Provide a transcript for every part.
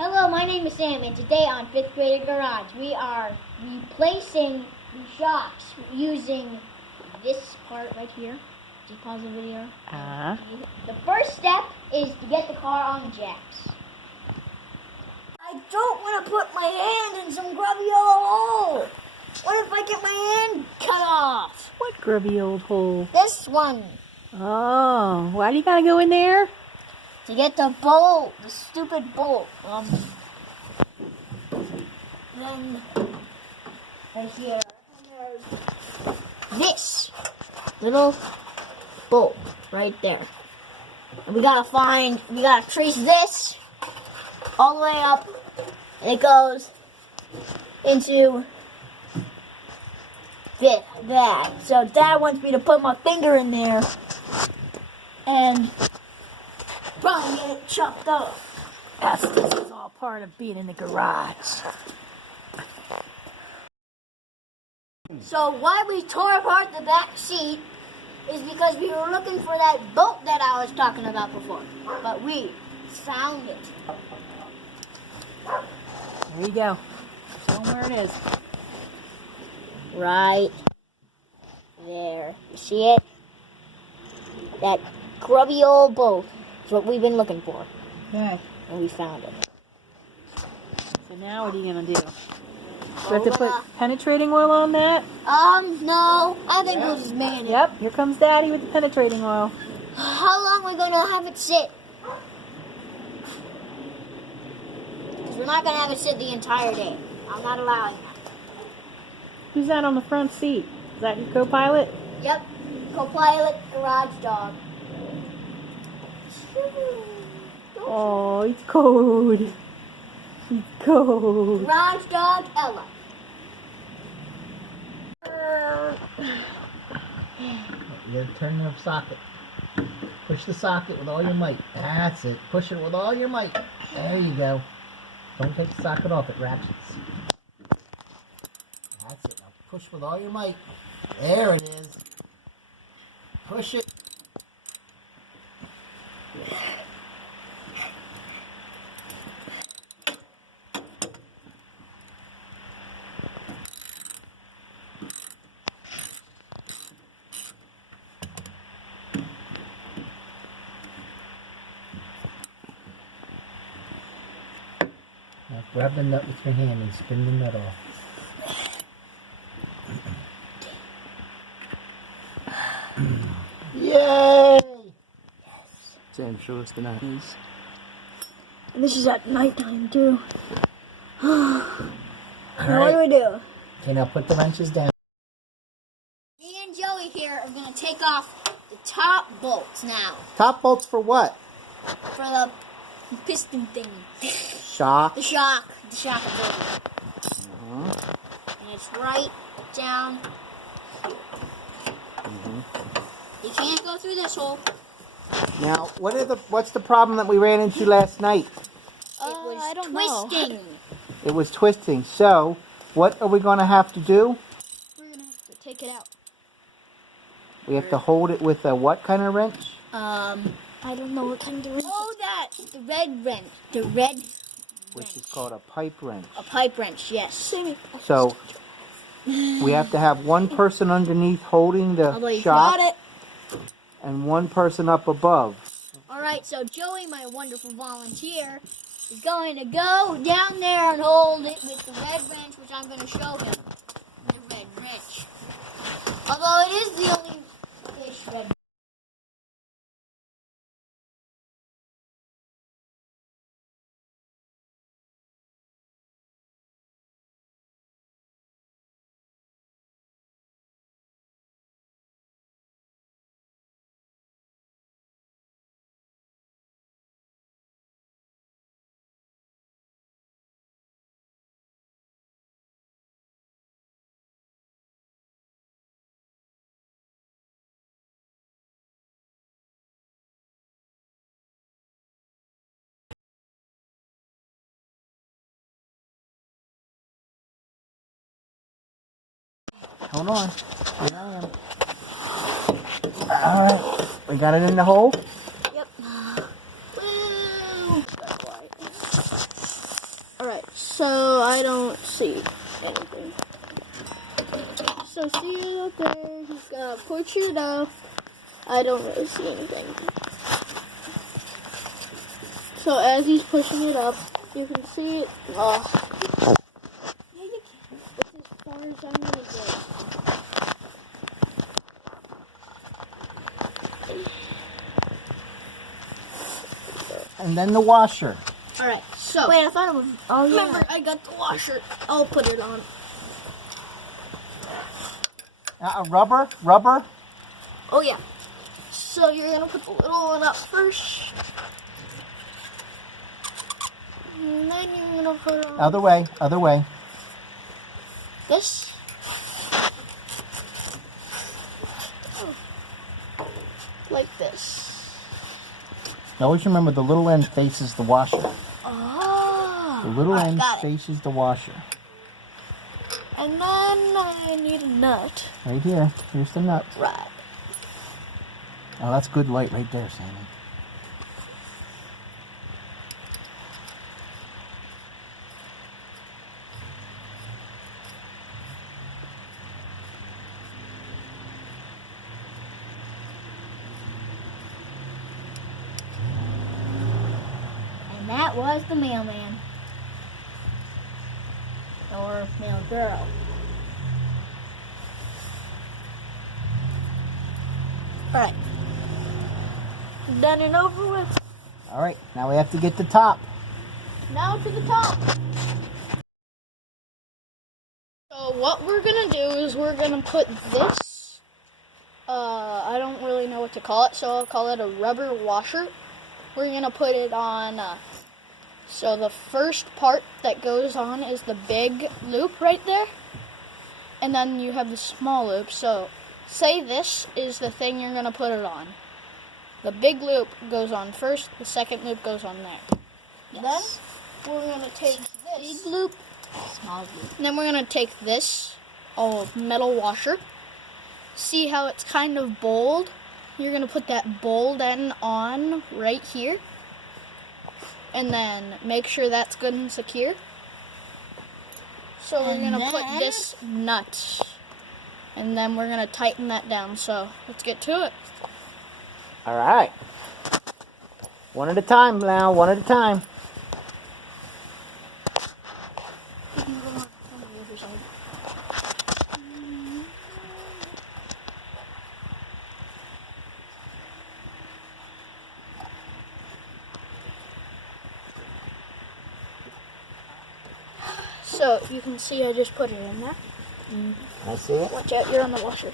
Hello, my name is Sam, and today on 5th Grader Garage, we are replacing the shocks using this part right here. Just pause the video. The first step is to get the car on jacks. I don't want to put my hand in some grubby old hole. What if I get my hand cut off? What grubby old hole? This one. Oh, why do you gotta go in there? To get the bolt, the stupid bolt. Then right here, this little bolt right there. And we gotta trace this all the way up, and it goes into that. So Dad wants me to put my finger in there and probably get it chopped up. Yes, this is all part of being in the garage. So why we tore apart the back seat is because we were looking for that bolt that I was talking about before. But we found it. There you go. Show them where it is. Right there. You see it? That grubby old bolt is what we've been looking for. Okay. And we found it. So now what are you gonna do? Do we have to put penetrating oil on that? No. I think we'll just man it. Yep, here comes Daddy with the penetrating oil. How long are we going to have it sit? Because we're not going to have it sit the entire day. I'm not allowing that. Who's that on the front seat? Is that your co-pilot? Yep. Co-pilot, garage dog. Oh, he's cold. He's cold. Garage dog, Ella. You gotta turn the socket. Push the socket with all your might. That's it. Push it with all your might. There you go. Don't take the socket off. It ratchets. That's it. Now push with all your might. There it is. Push it. Now grab the nut with your hand and spin the nut off. Yay! Sam, show us the nut. And this is at nighttime, too. Now what do we do? Okay, now put the wrenches down. Me and Joey here are going to take off the top bolts now. Top bolts for what? For the piston thing. Shock. The shock absorber. And it's right down. You can't go through this hole. Now, what's the problem that we ran into last night? It was twisting. It was twisting. So, what are we going to have to do? We're going to have to take it out. We have to hold it with a what kind of wrench? I don't know what kind of wrench. Oh, the red wrench. The red Which is called a pipe wrench. A pipe wrench, yes. So, we have to have one person underneath holding Although the you shock got it. and one person up above. Alright, so Joey, my wonderful volunteer, is going to go down there and hold it with the red wrench, which I'm going to show him. The red wrench. Although it is the only fish red. Hold on. Here I am. Alright. We got it in the hole? Yep. Woo! so I don't see anything. So see it up there, he's gonna push it up. I don't really see anything. So as he's pushing it up, you can see it. Oh. Yeah, you can. It's as far as I'm gonna go. And then the washer. Alright, so. Wait, I thought it was. Oh, yeah. Remember, I got the washer. I'll put it on. Rubber. Oh, yeah. So you're going to put the little one up first. And then you're going to put on Other way. this. Like this. Always remember the little end faces the washer. Oh. The little end got it. faces the washer. And then I need a nut. Right here. Here's the nut. Right. Oh, that's good light right there, Sammy. And that was the mailman. Or mail girl. Alright. Done and over with. All right, now we have to get the top. Now to the top. So what we're gonna do is we're gonna put this, I don't really know what to call it, so I'll call it a rubber washer. We're gonna put it on, so the first part that goes on is the big loop right there. And then you have the small loop, so say this is the thing you're gonna put it on. The big loop goes on first, the second loop goes on there. Yes. Then we're gonna take this. Big loop, small loop. And then we're gonna take this metal washer. See how it's kind of bold? You're gonna put that bold end on right here. And then make sure that's good and secure. So we're gonna put this nut. And then we're gonna tighten that down. So let's get to it. All right. One at a time now, one at a time. So you can see I just put it in there. I see it. Watch out, you're on the washer.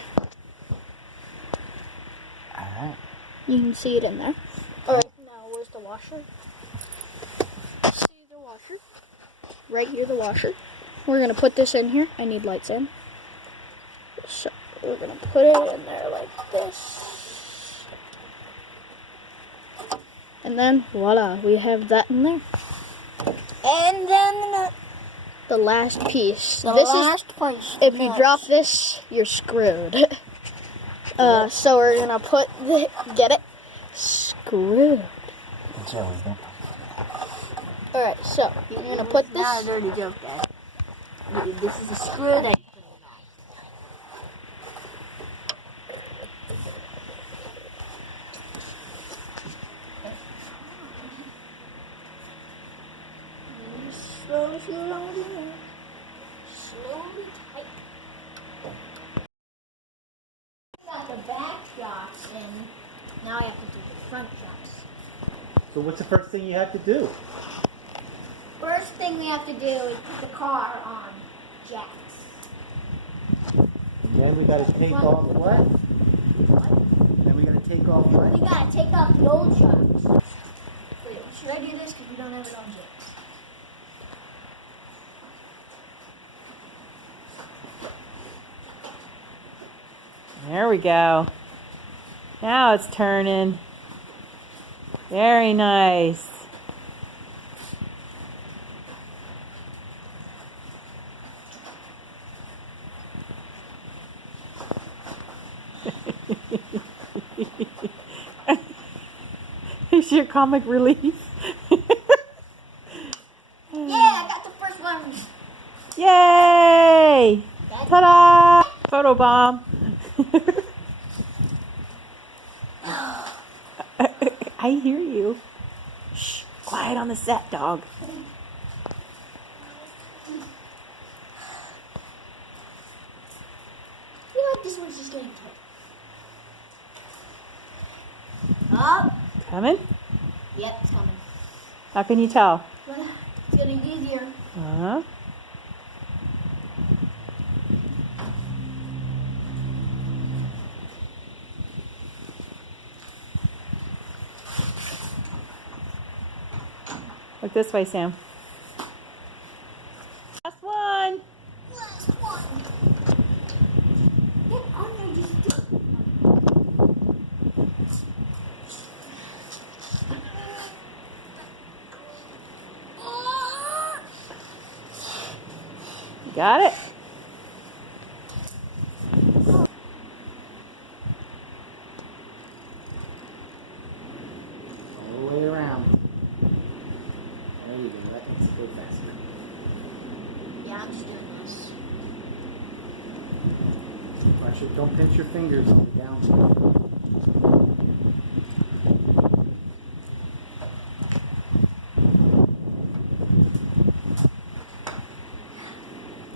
All right. You can see it in there. Alright, now where's the washer? See the washer? Right here, the washer. We're going to put this in here. I need lights in. So we're going to put it in there like this. And then, voila, we have that in there. And then The last piece. the This last place. If you drop this, you're screwed. So we're going to put get it? Screwed. There we go. Alright, so you're going to put Not a this. dirty joke, Dad. This is a screw that. Slowly tight. Got the back shocks and now I have to do the front shocks. So what's the first thing you have to do? First thing we have to do is put the car on jacks. And then we got to take off what? Then we got to take off what? We gotta take off the old shocks. Wait, should I do this because we don't have it on jacks? There we go. Now it's turning. Very nice. Is your comic relief? Yeah, I got the first one photobomb. I hear you. Shh, quiet on the set, dog. I feel like this one's just getting tight. Up. Coming? Yep, it's coming. How can you tell? It's getting easier. Uh-huh. Look this way, Sam. Last one. Last one. Get on there, just do it. Got it? All the way around. There you go. That makes it go faster. Yeah, I'm just doing this. Watch it. Don't pinch your fingers on the downside.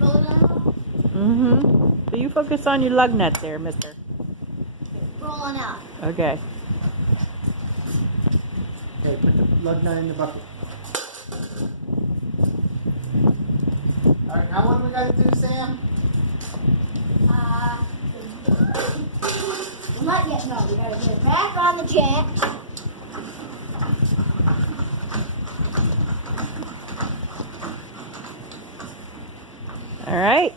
Roll it out. Mm-hmm. So you focus on your lug nut there, mister. Rolling out. Okay. Okay, put the lug nut in the bucket. Alright, now what do we gotta do, Sam? Not yet, no. We gotta get it back on the jacks. All right.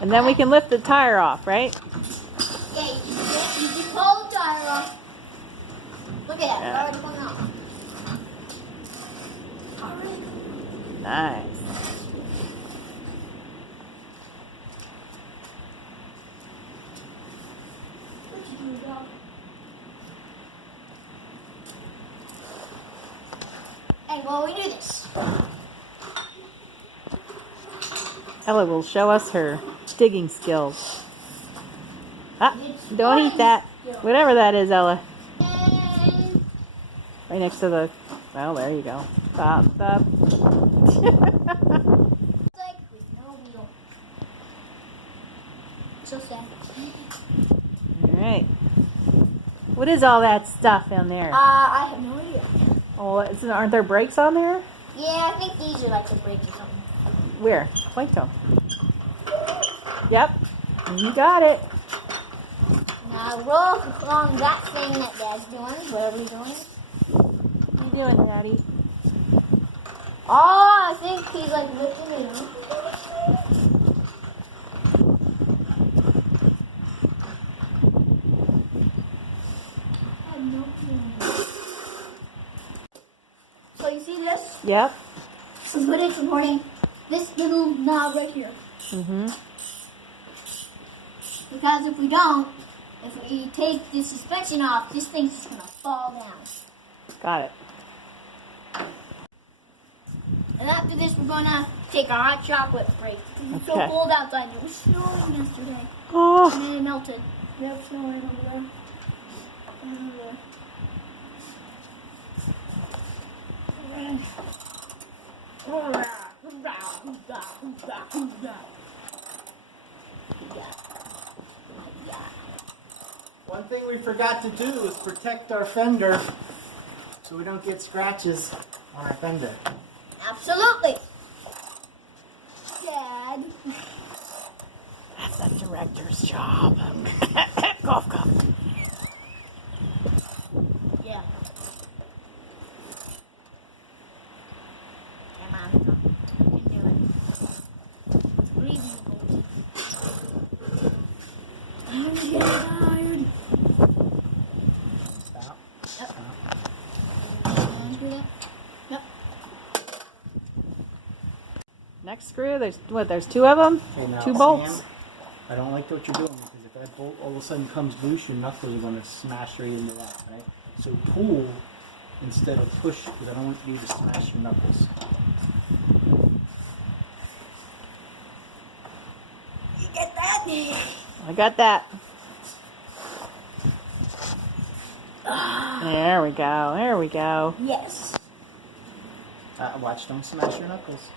And then we can lift the tire off, right? Okay, you just pull the tire off. Look at that, it's already coming off. Already. Nice. Where'd you go? Hey, well, we do this. Ella will show us her digging skills. Ah, don't eat that. Whatever that is, Ella. And Right next to the... Well, there you go. Stop, stop. it's like with no wheel. So sad. All right. What is all that stuff in there? I have no idea. Oh, aren't there brakes on there? Yeah, I think these are like the brakes or something. Where? Point to 'em. Yep. You got it. Now roll along that thing that Dad's doing, whatever he's doing. What are you doing, Daddy? Oh, I think he's like lifting it up. I have no clue. So you see this? Yep. This is what it's supporting this little knob right here. Mm-hmm. Because if we don't, if we take the suspension off, this thing's just gonna fall down. Got it. And after this, we're gonna take our hot chocolate break. It's so Okay. cold outside. It was snowing yesterday. And Oh, then it melted. We have snow right over there. Right over there. One thing we forgot to do is protect our fender so we don't get scratches on our fender. Absolutely. Dad. that's the director's job. Golf cup. Yeah. Come on. You can do it. It's reasonable. I'm getting tired. Stop. Yep. Stop. Unscrew that. Yep. Next screw, there's two of them? Okay, now, Two bolts? Sam, I don't like what you're doing because if that bolt all of a sudden comes loose, your knuckles are going to smash right into that, right? So pull instead of push because I don't want you to smash your knuckles. You get I got that. There we go. There we go. Yes. Watch, don't smash your knuckles.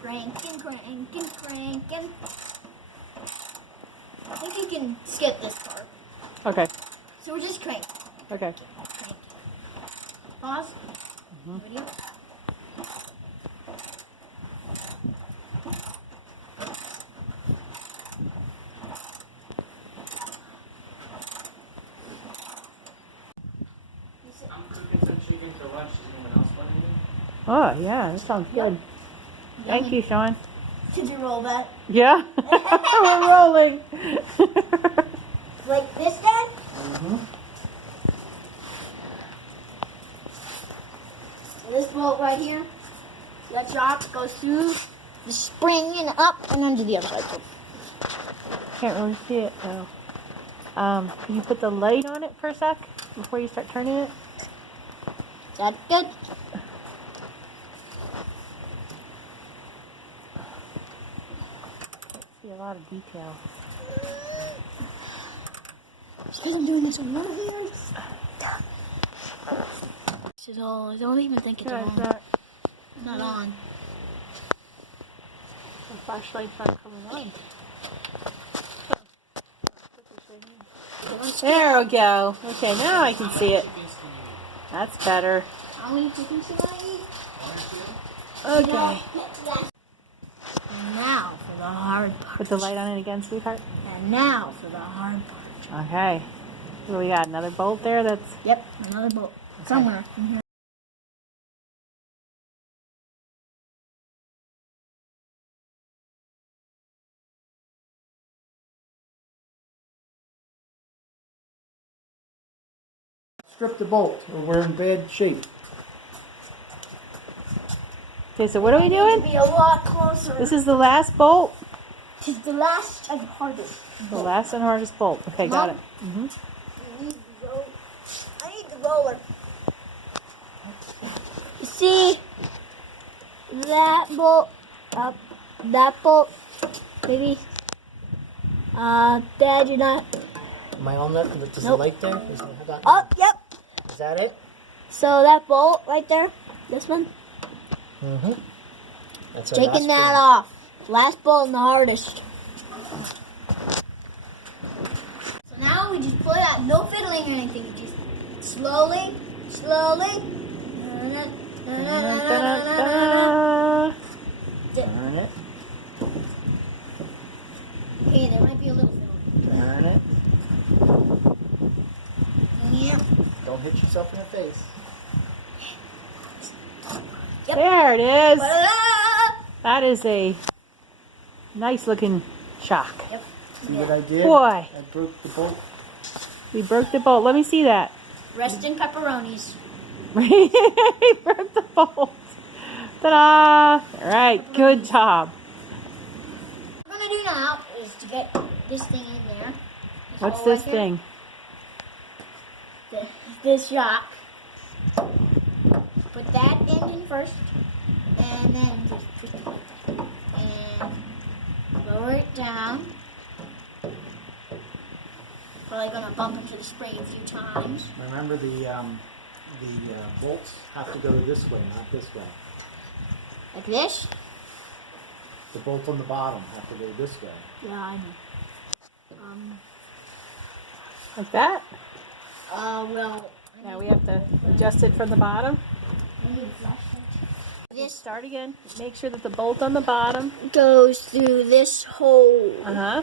Cranking, cranking, cranking. I think you can skip this part. Okay. So we're just cranking. Okay. Cranking. Pause. Video. Oh, yeah. That sounds good. Thank you, Sean. Did you roll that? Yeah. We're rolling. Like this, Dad? Mm-hmm. So this bolt right here, that shock goes through the spring and up and under the other side. Can't really see it, though. Can you put the light on it for a sec before you start turning it? Is that good? See a lot of detail. It's because I'm doing this on one of yours. This is all. I don't even think it's Yeah, on. it's not. Not on. The flashlight's not coming on. There we go. Okay, now I can see it. That's better. How many cookies do I eat? Okay. And now for the hard part. Put the light on it again, sweetheart. And now for the hard part. Okay. What do we got? Another bolt there? That's. Yep, another bolt. Somewhere in here. Strip the bolt, or we're in bad shape. Okay, so what are we doing? Be a lot closer. This is the last bolt. This is the last and hardest. The last and hardest bolt. Okay, got it. I need the roller. You see that bolt up, that bolt, maybe. Dad, you're not. Am I on that? Does Nope. the light there? Is that, Oh, yep. is that it? So that bolt right there, this one, Mm-hmm. That's our taking last that bolt. off. Last bolt and the hardest. So now we just pull it out. No fiddling or anything. You just slowly, slowly. Ta-da. Turn it. Okay, there might be a little fiddling. Turn it. Yeah. Don't hit yourself in the face. Yep. There it is. Ah! That is a nice looking shock. Yep. See what I did? Boy. I broke the bolt. We broke the bolt. Let me see that. Rest in pepperonis. We broke the bolt. Ta-da! All right, good job. What I'm gonna do now is to get this thing in there. What's hole this right here. thing? This shock. Put that end in first, and then just twist it like that. And lower it down. Probably gonna bump into the spring a few times. Remember the bolts have to go this way, not this way. Like this? The bolt on the bottom have to go this way. Yeah, I know. Like that? Well, Yeah, we have to adjust it from the bottom. I need a flashlight. This Start again. Make sure that the bolt on the bottom. goes through this hole. Uh-huh.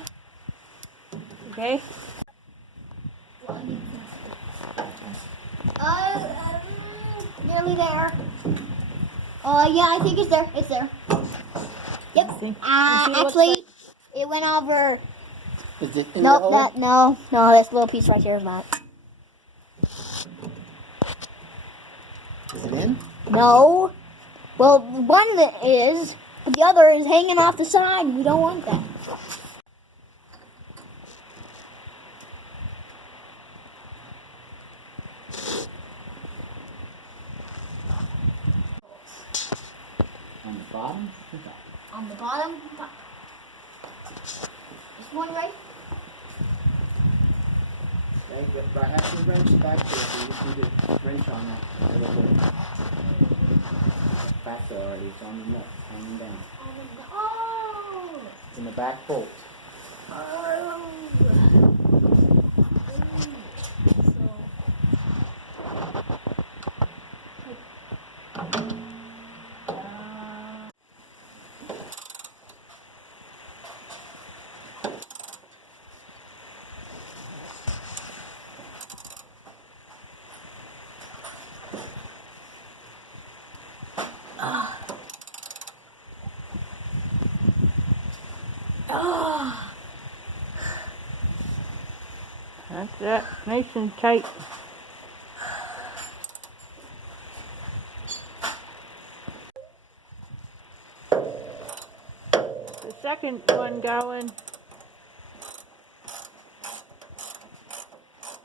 Okay. Nearly there. Yeah, I think it's there. It's there. Yep. Let's see. Let's see what it looks Actually, it went over. Is it in the Nope, hole? no, this little piece right here is not. Is it in? No. Well, one that is, but the other is hanging off the side. We don't want that. bottom? On the bottom. This one, right? Okay, but I have the wrench back there, so you just need a wrench on that. A little bit. Back there already, it's on the nut, hanging down. Oh! It's in the back bolt. Oh! That's it. Nice and tight. The second one going.